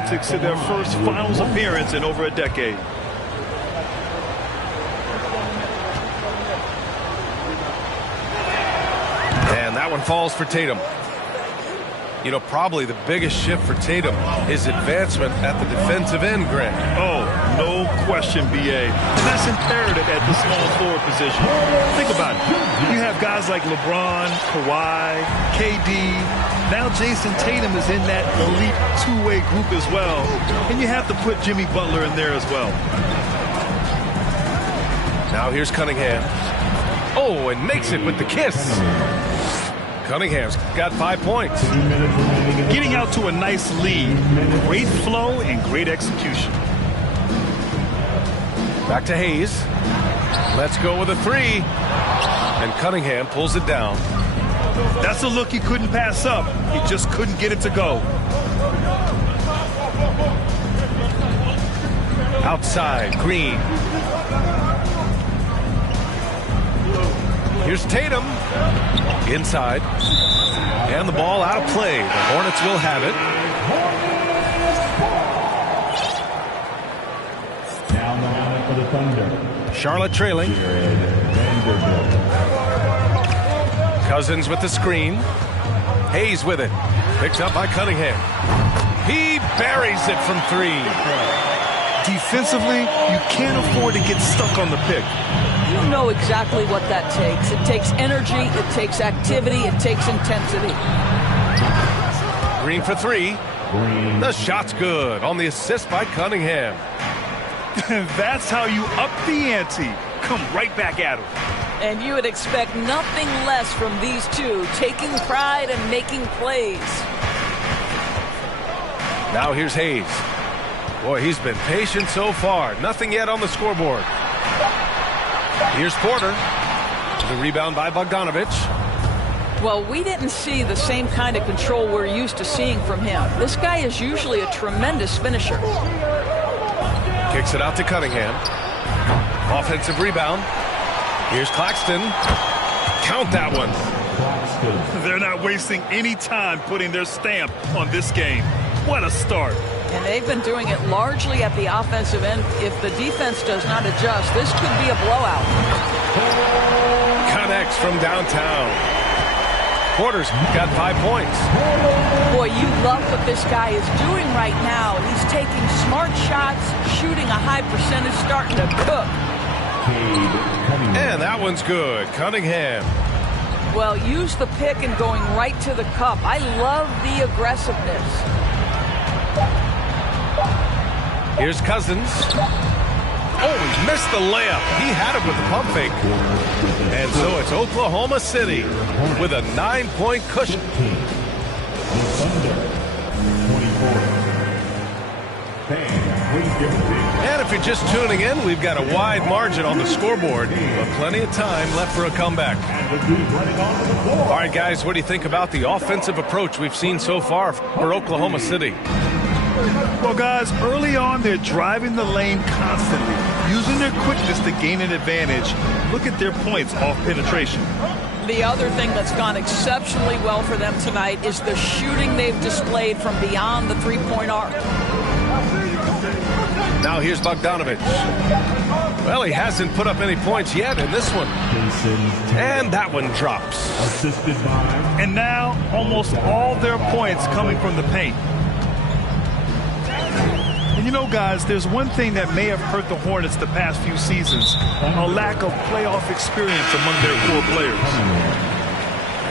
Celtics to their first finals appearance in over a decade. And that one falls for Tatum. You know, probably the biggest shift for Tatum is advancement at the defensive end, Grant. Oh, no question, B.A. And that's imperative at the small forward position. Think about it. You have guys like LeBron, Kawhi, KD. Now Jason Tatum is in that elite two-way group as well. And you have to put Jimmy Butler in there as well. Now here's Cunningham. Oh, and makes it with the kiss. Cunningham's got 5 points. Getting out to a nice lead. Great flow and great execution. Back to Hayes. Let's go with a three. And Cunningham pulls it down. That's a look he couldn't pass up. He just couldn't get it to go. Outside, Green. Here's Tatum. Inside. And the ball out of play. The Hornets will have it. Now the lineup for the Thunder. Charlotte trailing. Cousins with the screen. Hayes with it. Picked up by Cunningham. He buries it from three. Defensively, you can't afford to get stuck on the pick. You know exactly what that takes. It takes energy, it takes activity, it takes intensity. Green for three. The shot's good on the assist by Cunningham. That's how you up the ante. Come right back at him. And you would expect nothing less from these two, taking pride and making plays. Now here's Hayes. Boy, he's been patient so far. Nothing yet on the scoreboard. Here's Porter. The rebound by Bogdanovic. Well, we didn't see the same kind of control we're used to seeing from him. This guy is usually a tremendous finisher. Kicks it out to Cunningham. Offensive rebound. Here's Claxton. Count that one. They're not wasting any time putting their stamp on this game. What a start. And they've been doing it largely at the offensive end. If the defense does not adjust, this could be a blowout. Connects from downtown. Porter's got 5 points. Boy, you love what this guy is doing right now. He's taking smart shots, shooting a high percentage, starting to cook. And that one's good. Cunningham. Well, use the pick and going right to the cup. I love the aggressiveness. Here's Cousins. Oh, he missed the layup. He had it with the pump fake. And so it's Oklahoma City with a 9-point cushion. And if you're just tuning in, we've got a wide margin on the scoreboard, but plenty of time left for a comeback. All right, guys, what do you think about the offensive approach we've seen so far for Oklahoma City? Well, guys, early on, they're driving the lane constantly, using their quickness to gain an advantage. Look at their points off penetration. The other thing that's gone exceptionally well for them tonight is the shooting they've displayed from beyond the three-point arc. Now here's Bogdanovic. Well, he hasn't put up any points yet in this one. And that one drops. And now, almost all their points coming from the paint. And you know, guys, there's one thing that may have hurt the Hornets the past few seasons, a lack of playoff experience among their core players.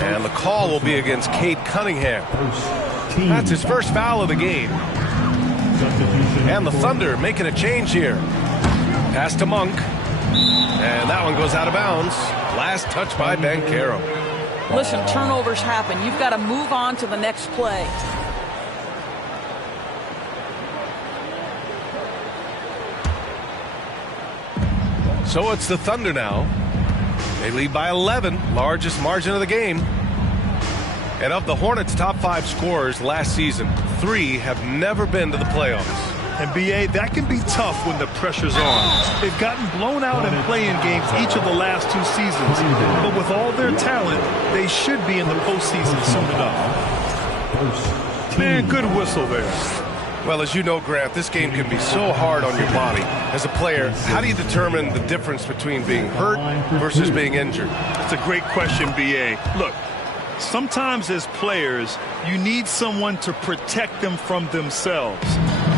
And the call will be against Cade Cunningham. That's his first foul of the game. And the Thunder making a change here. Pass to Monk. And that one goes out of bounds. Last touch by Banchero. Listen, turnovers happen. You've got to move on to the next play. So it's the Thunder now. They lead by 11, largest margin of the game. And of the Hornets' top 5 scorers last season, 3 have never been to the playoffs. And B.A., that can be tough when the pressure's on. They've gotten blown out in play-in games each of the last 2 seasons. But with all their talent, they should be in the postseason soon enough. Man, good whistle there. Well, as you know, Grant, this game can be so hard on your body. As a player, how do you determine the difference between being hurt versus being injured? It's a great question, B.A. Look, sometimes as players, you need someone to protect them from themselves.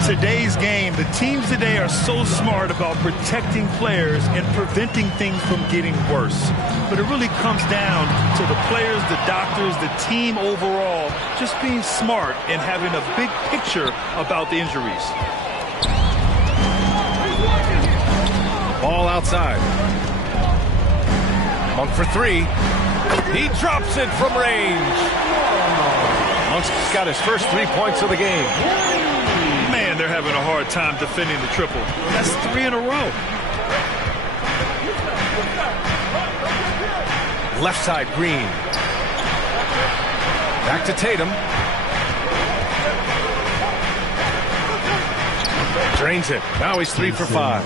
Today's game, the teams today are so smart about protecting players and preventing things from getting worse. But it really comes down to the players, the doctors, the team overall, just being smart and having a big picture about the injuries. Ball outside. Monk for three. He drops it from range. Monk's got his first 3 points of the game. Man, they're having a hard time defending the triple. That's 3 in a row. Left side, Green. Back to Tatum. Drains it. Now he's 3 for 5.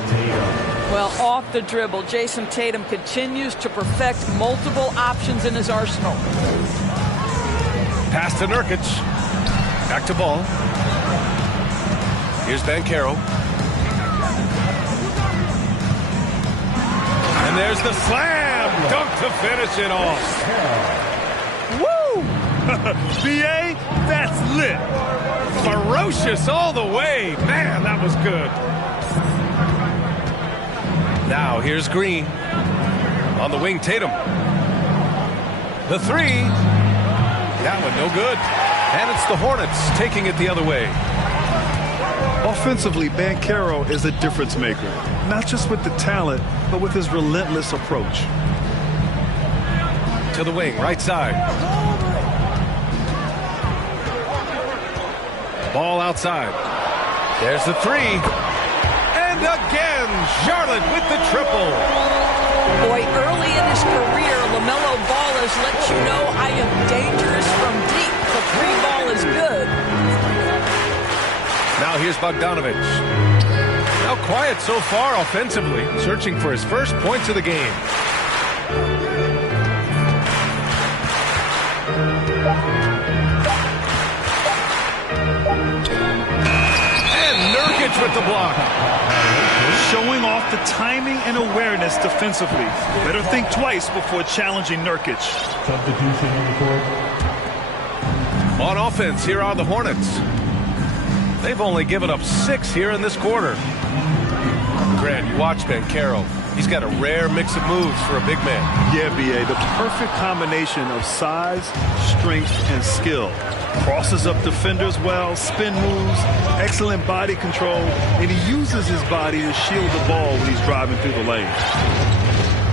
Well, off the dribble, Jason Tatum continues to perfect multiple options in his arsenal. Pass to Nurkic. Back to Ball. Here's Banchero. And there's the slam dunk to finish it off. Woo! B.A., that's lit. Ferocious all the way. Man, that was good. Now here's Green. On the wing, Tatum. The three. That one no good. And it's the Hornets taking it the other way. Offensively, Banchero is a difference maker. Not just with the talent, but with his relentless approach. To the wing, right side. Ball outside. There's the three. And again, Charlotte with the triple. Boy, early in his career, LaMelo Ball has let you know I am dangerous from deep. The three ball is good. Now here's Bogdanovic. Now quiet so far offensively, searching for his first points of the game. And Nurkic with the block. Showing off the timing and awareness defensively. Better think twice before challenging Nurkic. Substitution on the court. On offense, here are the Hornets. They've only given up 6 here in this quarter. Grant, you watch Banchero. He's got a rare mix of moves for a big man. Yeah, B.A., the perfect combination of size, strength, and skill. Crosses up defenders well, spin moves, excellent body control, and he uses his body to shield the ball when he's driving through the lane.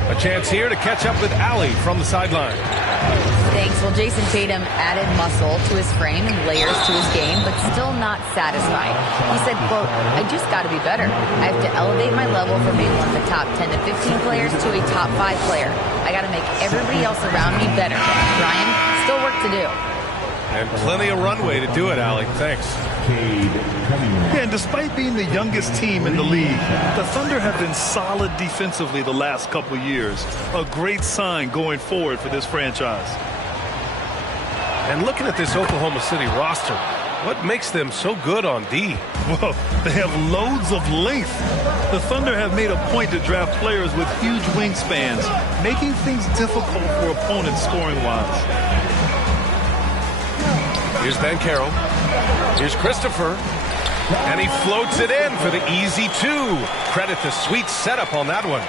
A chance here to catch up with Allie from the sideline. Thanks. Well, Jason Tatum added muscle to his frame and layers to his game, but still not satisfied. He said, quote, I just got to be better. I have to elevate my level from being one of the top 10 to 15 players to a top 5 player. I got to make everybody else around me better. Brian, still work to do. And plenty of runway to do it, Allie. Thanks. Yeah, and despite being the youngest team in the league, the Thunder have been solid defensively the last couple years. A great sign going forward for this franchise. And looking at this Oklahoma City roster, what makes them so good on D? Well, they have loads of length. The Thunder have made a point to draft players with huge wingspans, making things difficult for opponents scoring-wise. Here's Banchero. Here's Christopher. And he floats it in for the easy 2. Credit the sweet setup on that one.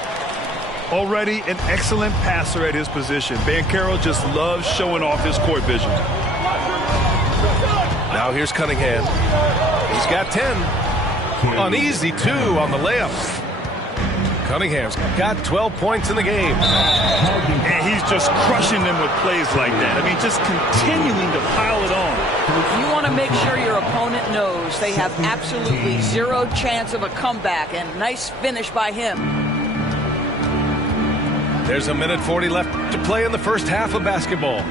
Already an excellent passer at his position. Banchero just loves showing off his court vision. Now here's Cunningham. He's got 10. An easy 2 on the layup. Cunningham's got 12 points in the game. And he's just crushing them with plays like that. I mean, just continuing to pile it on. You want to make sure your opponent knows they have absolutely zero chance of a comeback, and nice finish by him. There's a minute 40 left to play in the first half of basketball.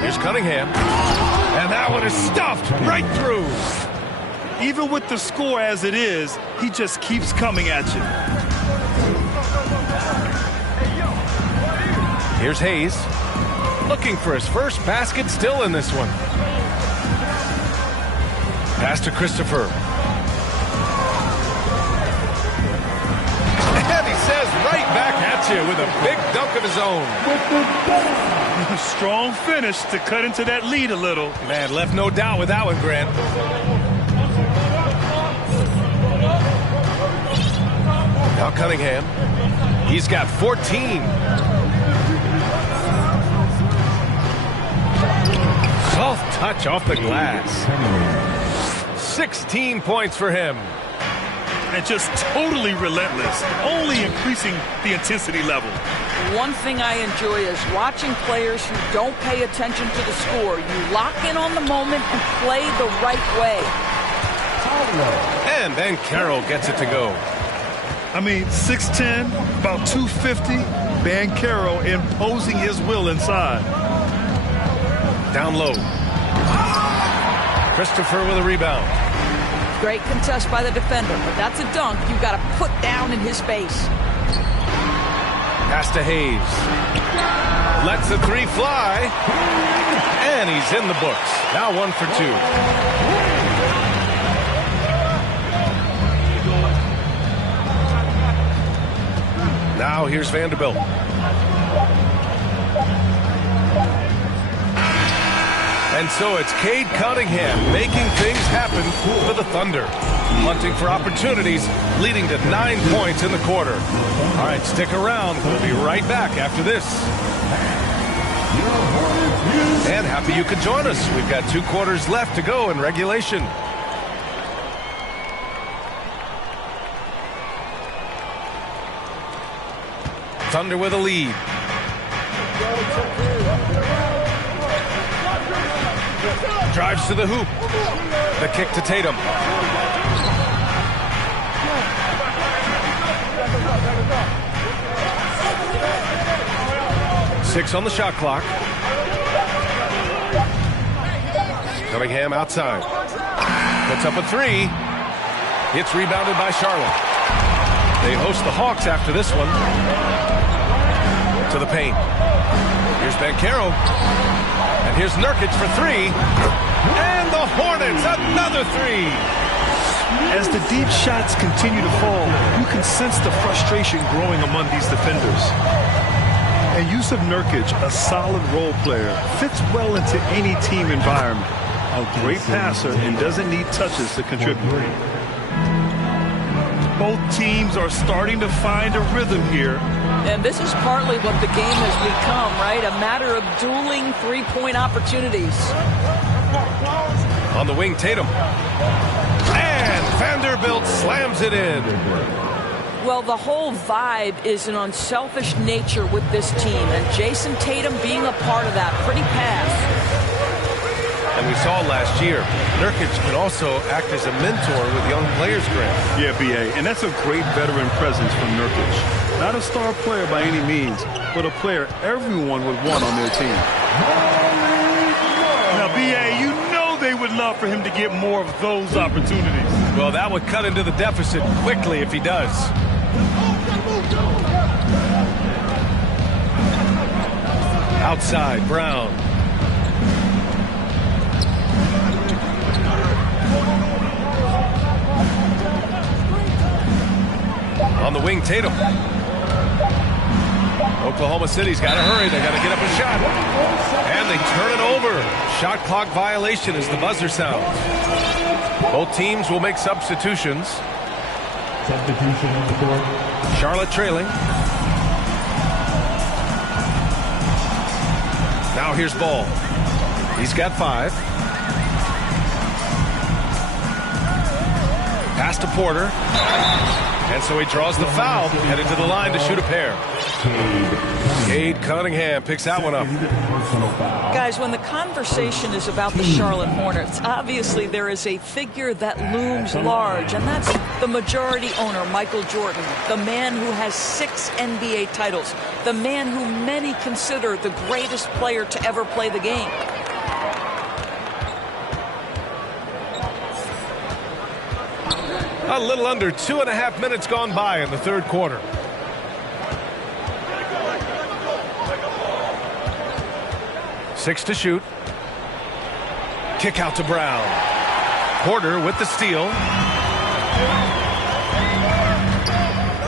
Here's Cunningham. And that one is stuffed right through. Even with the score as it is, he just keeps coming at you. Here's Hayes. Looking for his first basket, still in this one. Pass to Christopher. And he says right back at you with a big dunk of his own. Strong finish to cut into that lead a little. Man, left no doubt with that one, Grant. Now Cunningham. He's got 14. Soft touch off the glass. 16 points for him. And just totally relentless, only increasing the intensity level. One thing I enjoy is watching players who don't pay attention to the score. You lock in on the moment and play the right way. And then Carroll gets it to go. I mean, 6'10", about 250. Banchero imposing his will inside. Down low. Christopher with a rebound. Great contest by the defender, but that's a dunk you got to put down in his face. Pass to Hayes. Lets the three fly. And he's in the books. Now 1 for 2. Now here's Vanderbilt. And so it's Cade Cunningham making things happen for the Thunder. Hunting for opportunities, leading to 9 points in the quarter. All right, stick around. We'll be right back after this. And happy you could join us. We've got 2 quarters left to go in regulation. Thunder with a lead. Drives to the hoop. The kick to Tatum. Six on the shot clock. Cunningham outside. Puts up a 3. It's rebounded by Charlotte. They host the Hawks after this one. To the paint. Here's Banchero. And here's Nurkic for 3. And the Hornets, another 3. As the deep shots continue to fall, you can sense the frustration growing among these defenders. And Jusuf Nurkic, a solid role player, fits well into any team environment. A great passer and doesn't need touches to contribute. Both teams are starting to find a rhythm here. And this is partly what the game has become, right? A matter of dueling three-point opportunities. On the wing, Tatum. And Vanderbilt slams it in. Well, the whole vibe is an unselfish nature with this team, and Jason Tatum being a part of that. Pretty pass. And we saw last year, Nurkic can also act as a mentor with young players, Grant. Yeah, B.A., and that's a great veteran presence from Nurkic. Not a star player by any means, but a player everyone would want on their team. Now, B.A., you know they would love for him to get more of those opportunities. Well, that would cut into the deficit quickly if he does. Outside, Brown. On the wing, Tatum. Oklahoma City's got to hurry. They got to get up a shot. And they turn it over. Shot clock violation as the buzzer sounds. Both teams will make substitutions. Substitution on the court. Charlotte trailing. Now here's Ball. He's got 5. Pass to Porter. And so he draws the foul, headed to the line to shoot a pair. Cade Cunningham picks that one up. Guys, when the conversation is about the Charlotte Hornets, obviously there is a figure that looms large, and that's the majority owner, Michael Jordan, the man who has 6 NBA titles, the man who many consider the greatest player to ever play the game. A little under 2.5 minutes gone by in the third quarter. Six to shoot. Kick out to Brown. Porter with the steal.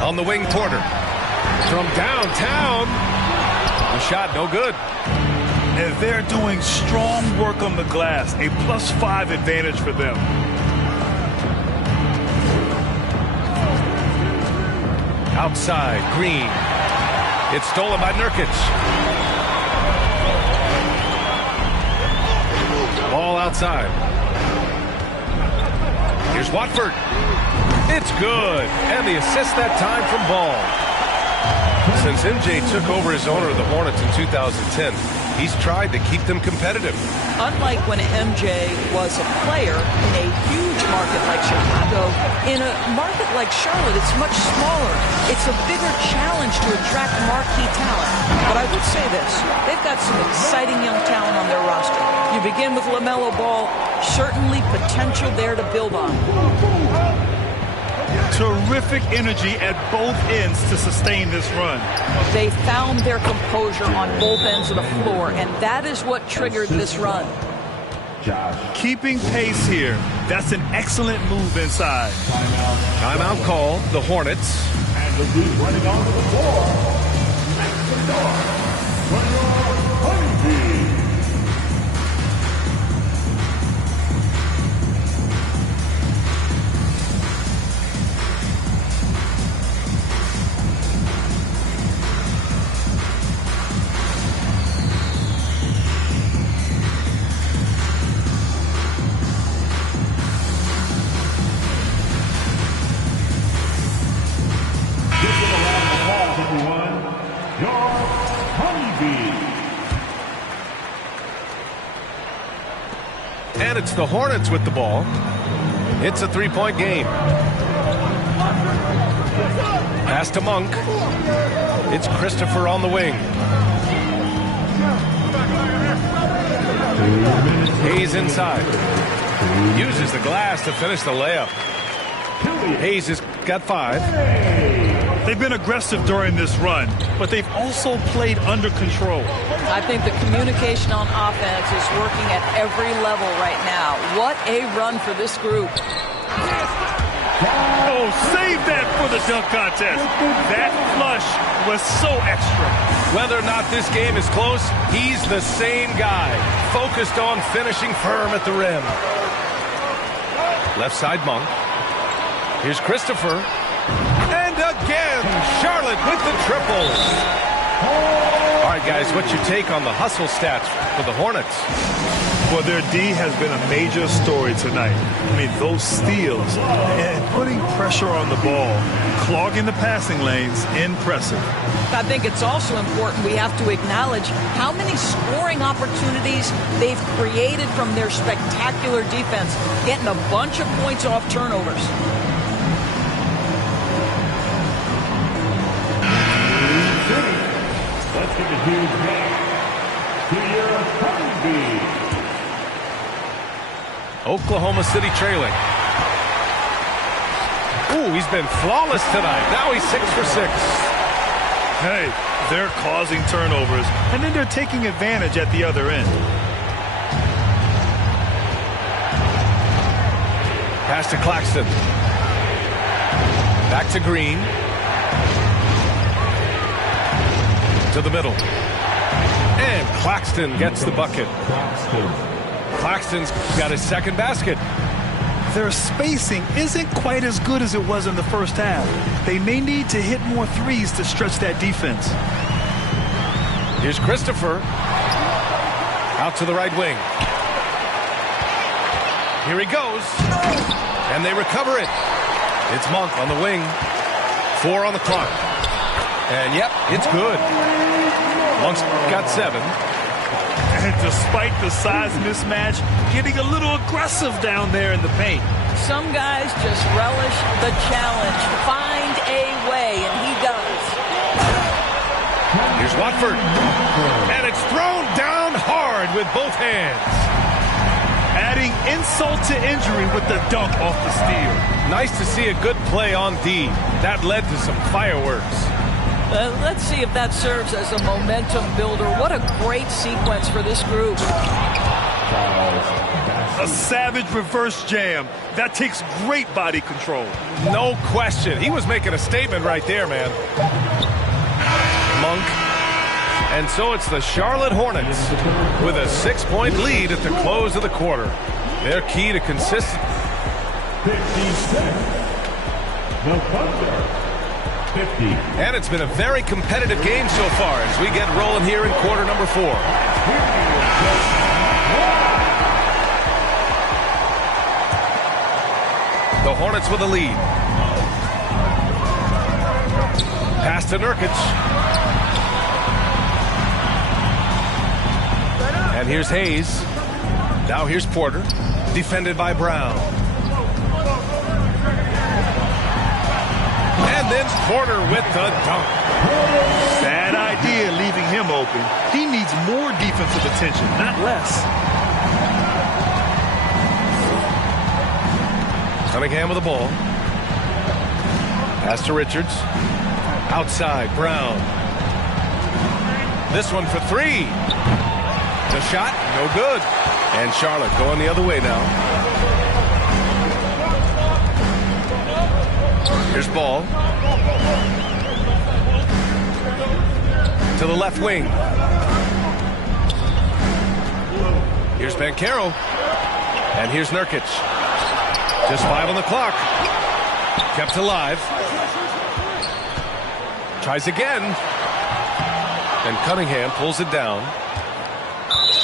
On the wing, Porter. From downtown. The shot no good. And they're doing strong work on the glass. A +5 advantage for them. Outside, Green. It's stolen by Nurkic. Ball outside. Here's Watford. It's good. And the assist that time from Ball. Since MJ took over as owner of the Hornets in 2010, he's tried to keep them competitive. Unlike when MJ was a player in a huge market like Chicago, in a market like Charlotte, it's much smaller. It's a bigger challenge to attract marquee talent. But I would say this, they've got some exciting young talent on their roster. You begin with LaMelo Ball, certainly potential there to build on. Terrific energy at both ends to sustain this run. They found their composure on both ends of the floor, and that is what triggered this run. Keeping pace here. That's an excellent move inside. Timeout call, the Hornets. And the lead running onto the floor. Next to Honeybee. And it's the Hornets with the ball. It's a three-point game. Pass to Monk. It's Christopher on the wing. Hayes inside. Uses the glass to finish the layup. Hayes has got 5. They've been aggressive during this run, but they've also played under control. I think the communication on offense is working at every level right now. What a run for this group. Oh, save that for the dunk contest. That flush was so extra. Whether or not this game is close, he's the same guy, focused on finishing firm at the rim. Left side, Monk. Here's Christopher. And again, Charlotte with the triple. All right, guys, what's your take on the hustle stats for the Hornets? Well, their D has been a major story tonight. I mean, those steals and putting pressure on the ball, clogging the passing lanes, impressive. I think it's also important we have to acknowledge how many scoring opportunities they've created from their spectacular defense, getting a bunch of points off turnovers. Let's give a huge hand to your Honeybee. Oklahoma City trailing. Ooh, he's been flawless tonight. Now he's 6 for 6. Hey, they're causing turnovers, and then they're taking advantage at the other end. Pass to Claxton. Back to Green. To the middle. And Claxton gets the bucket. Claxton's got his second basket. Their spacing isn't quite as good as it was in the first half. They may need to hit more threes to stretch that defense. Here's Christopher. Out to the right wing. Here he goes. And they recover it. It's Monk on the wing. 4 on the clock. And yep, it's good. Monk's got 7. And despite the size mismatch, getting a little aggressive down there in the paint. Some guys just relish the challenge. Find a way, and he does. Here's Watford. And it's thrown down hard with both hands. Adding insult to injury with the dunk off the steal. Nice to see a good play on D. That led to some fireworks. Let's see if that serves as a momentum builder. What a great sequence for this group. Charles A savage reverse jam. That takes great body control. No question. He was making a statement right there, man. Monk. And so it's the Charlotte Hornets with a 6-point lead at the close of the quarter. Their key to consistent. 56. The Thunder. 50. And it's been a very competitive game so far as we get rolling here in quarter number 4. The Hornets with a lead. Pass to Nurkic. And here's Hayes. Now here's Porter. Defended by Brown. And then Porter with the dunk. Bad idea leaving him open. He needs more defensive attention, not less. Cunningham with the ball. Pass to Richards. Outside, Brown. This one for 3. The shot, no good. And Charlotte going the other way now. Here's Ball. To the left wing. Here's Banchero. And here's Nurkic. Just 5 on the clock. Kept alive. Tries again. And Cunningham pulls it down.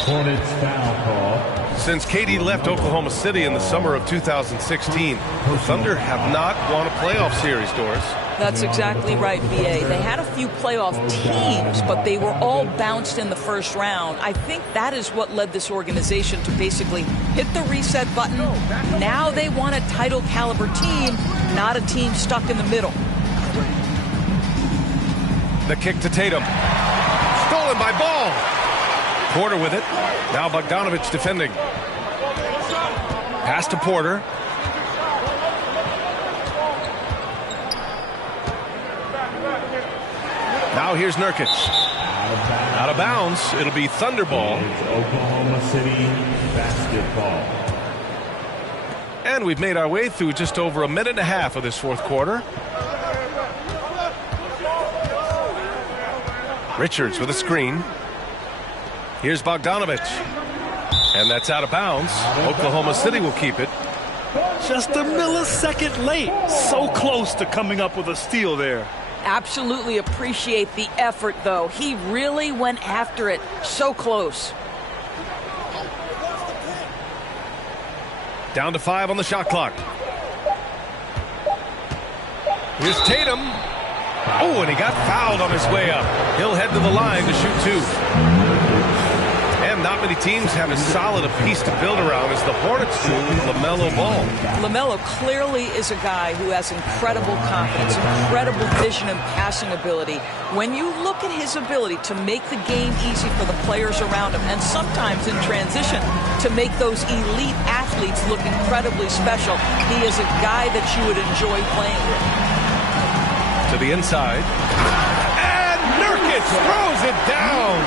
Hornets foul call. Since KD left Oklahoma City in the summer of 2016, the Thunder have not won a playoff series, Doris. That's exactly right, B.A. They had a few playoff teams, but they were all bounced in the first round. I think that is what led this organization to basically hit the reset button. Now they want a title caliber team, not a team stuck in the middle. The kick to Tatum. Stolen by Ball. Porter with it. Now Bogdanovich defending. Pass to Porter. Now here's Nurkic. Out of bounds. It'll be Thunder ball. It's Oklahoma City basketball. And we've made our way through just over a minute and a half of this fourth quarter. Richards with a screen. Here's Bogdanovich. And that's out of bounds. Oklahoma City will keep it. Just a millisecond late. So close to coming up with a steal there. Absolutely appreciate the effort, though. He really went after it. So close. Down to 5 on the shot clock. Here's Tatum. Oh, and he got fouled on his way up. He'll head to the line to shoot 2. And not many teams have as solid a piece to build around as the Hornets do with LaMelo Ball. LaMelo clearly is a guy who has incredible confidence, incredible vision and passing ability. When you look at his ability to make the game easy for the players around him, and sometimes in transition to make those elite athletes look incredibly special, he is a guy that you would enjoy playing with. To the inside. And Nurkic throws it down.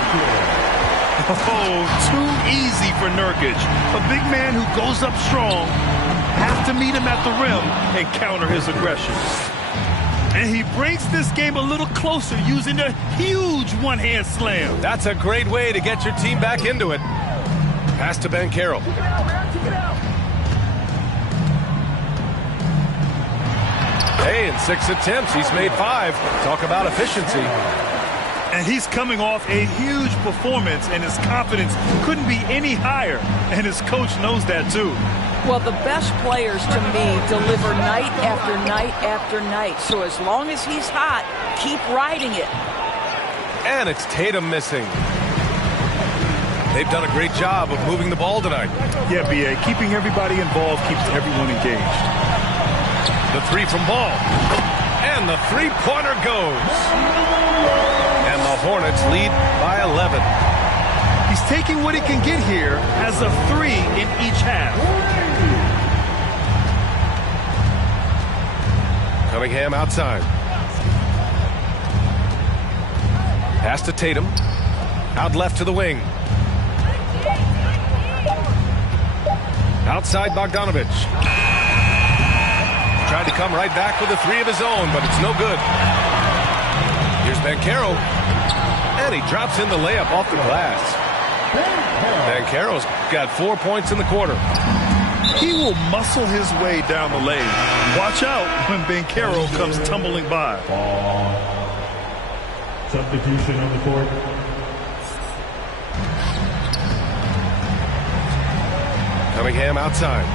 Oh, too easy for Nurkic. A big man who goes up strong. Have to meet him at the rim and counter his aggression. And he brings this game a little closer using a huge one-hand slam. That's a great way to get your team back into it. Pass to Banchero. Hey, in 6 attempts, he's made 5. Talk about efficiency. And he's coming off a huge performance, and his confidence couldn't be any higher. And his coach knows that, too. Well, the best players, to me, deliver night after night after night. So as long as he's hot, keep riding it. And it's Tatum missing. They've done a great job of moving the ball tonight. Yeah, B.A., keeping everybody involved keeps everyone engaged. The 3 from Ball. And the three-pointer goes. And the Hornets lead by 11. He's taking what he can get here as a 3 in each half. Cunningham outside. Pass to Tatum. Out left to the wing. Outside Bogdanovich. Tried to come right back with a three of his own, but it's no good. Here's Banchero. And he drops in the layup off the glass. Banchero's got 4 points in the quarter. He will muscle his way down the lane. Watch out when Banchero comes tumbling by. Substitution on the court. Cunningham outside.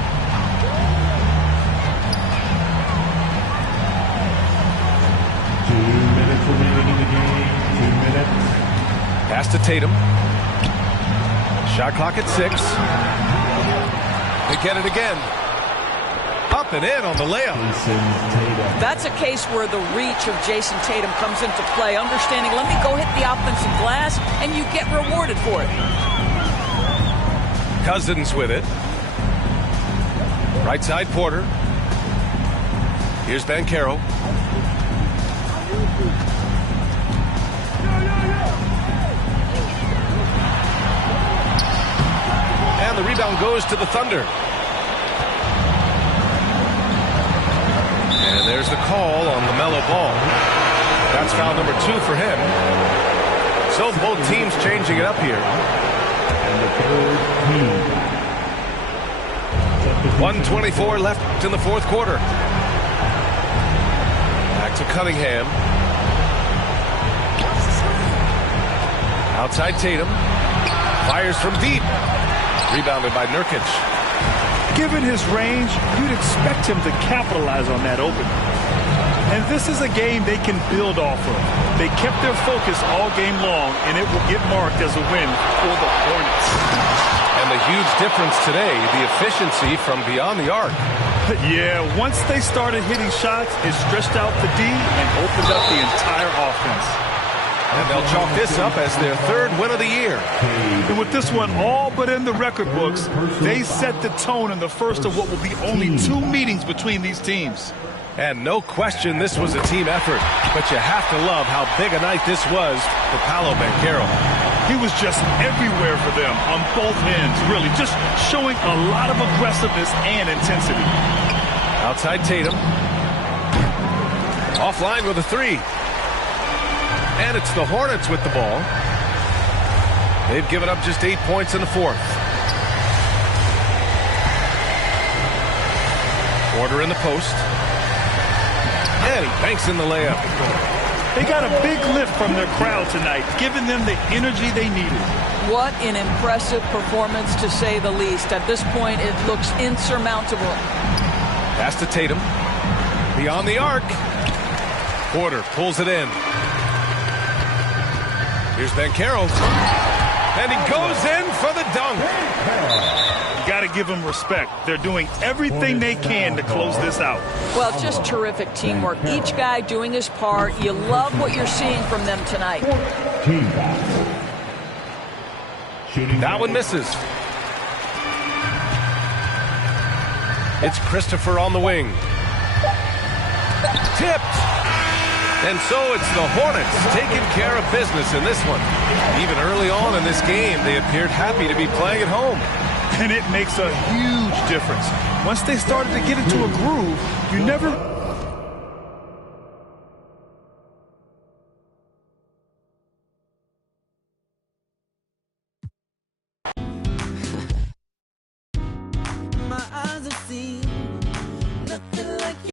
Remaining in the game. 2 minutes. Pass to Tatum. Shot clock at 6. They get it again. Up and in on the layup. That's a case where the reach of Jason Tatum comes into play. Understanding, let me go hit the offensive glass, and you get rewarded for it. Cousins with it. Right side Porter. Here's Banchero. And the rebound goes to the Thunder. And there's the call on LaMelo Ball. That's foul number 2 for him. So both teams changing it up here. And the third team. 1:24 left in the fourth quarter. Back to Cunningham. Outside Tatum. Fires from deep. Rebounded by Nurkic. Given his range, you'd expect him to capitalize on that opening. And this is a game they can build off of. They kept their focus all game long, and it will get marked as a win for the Hornets. And the huge difference today, the efficiency from beyond the arc. Yeah, once they started hitting shots, it stretched out the D and opened up the entire offense. And they'll chalk this up as their 3rd win of the year. And with this one all but in the record books, they set the tone in the first of what will be only 2 meetings between these teams. And no question this was a team effort, but you have to love how big a night this was for Paolo Banchero. He was just everywhere for them on both ends, really, just showing a lot of aggressiveness and intensity. Outside Tatum. Offline with a 3. And it's the Hornets with the ball. They've given up just 8 points in the fourth. Porter in the post. And he banks in the layup. They got a big lift from their crowd tonight, giving them the energy they needed. What an impressive performance, to say the least. At this point, it looks insurmountable. Pass to Tatum. Beyond the arc. Porter pulls it in. Here's Banchero. And he goes in for the dunk. You got to give them respect. They're doing everything they can to close this out. Well, just terrific teamwork. Each guy doing his part. You love what you're seeing from them tonight. That one misses. It's Christopher on the wing. Tipped. And so it's the Hornets taking care of business in this one. Even early on in this game, they appeared happy to be playing at home. And it makes a huge difference. Once they started to get into a groove, you never